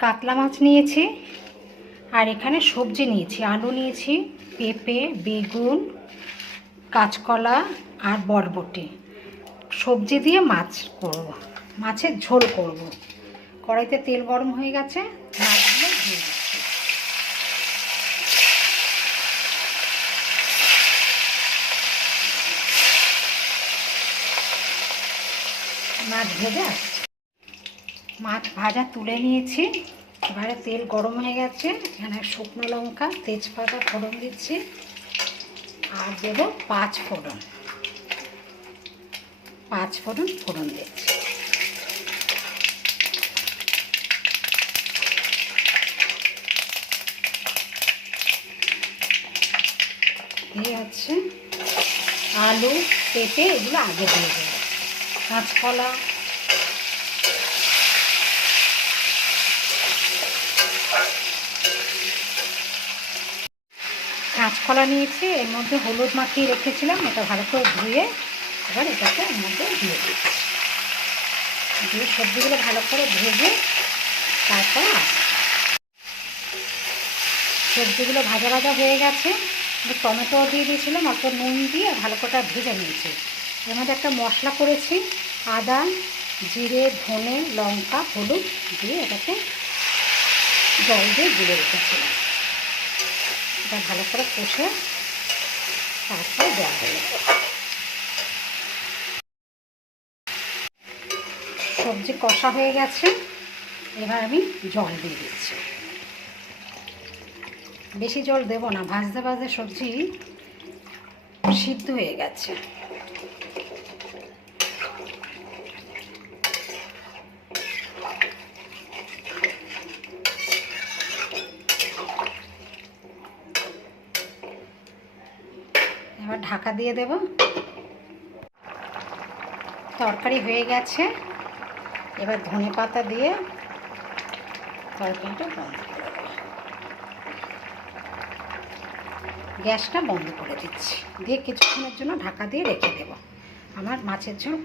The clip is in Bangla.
কাতলা মাছ নিয়েছি, আর এখানে সবজি নিয়েছি, আলু নিয়েছি, পেঁপে, বেগুন, কাঁচকলা আর বরবটি। সবজি দিয়ে মাছ করব, মাছের ঝোল করব। কড়াইতে তেল গরম হয়ে গেছে, মাছগুলো দিয়ে দিচ্ছি। মাছ ভেজে আসছে। মাছ ভাজা তুলে নিয়েছি, এবারে তেল গরম হয়ে গেছে, এখানে শুকনো লঙ্কা, তেজপাতা ফোড়ন দিচ্ছি, আর দেব 5 ফোড়ন। 5 ফোড়ন ফোড়ন দিচ্ছি। এই হচ্ছে আলু, পেঁপে, এগুলো আগে দিয়ে দেবো। কাঁচকলা, কাঁচকলা নিয়েছি, এর মধ্যে হলুদ মাখিয়ে রেখেছিলাম, এটা ভালো করে ধুয়ে এবার এটাকে এর মধ্যে দিয়ে দিচ্ছি। দিয়ে সবজিগুলো ভালো করে ভেজে তারপর সবজিগুলো ভাজা ভাজা হয়ে গেছে। টমেটো দিয়ে দিয়েছিলাম, অল্প নুন দিয়ে ভালো করে ভেজে নিয়েছি। এর মধ্যে একটা মশলা করেছি, আদা, জিরে, ধনে, লঙ্কা, হলুদ দিয়ে এটাকে জল দিয়ে গুলে রেখেছিলাম। এটা ভালো করে কষে তারপর দেওয়া হলো। সবজি কষা হয়ে গেছে, এবার আমি জল দিয়ে দিচ্ছি। বেশি জল দেবো না, ভাজতে ভাজতে সবজি সিদ্ধ হয়ে গেছে। এবার ঢাকা দিয়ে দেব। তরকারি হয়ে গেছে, এবার ধনে পাতা দিয়ে তরকারিটা বন্ধ করে দেব। গ্যাসটা বন্ধ করে দিচ্ছি, দিয়ে কিছুক্ষণের জন্য ঢাকা দিয়ে রেখে দেব। আমার মাছের ঝোল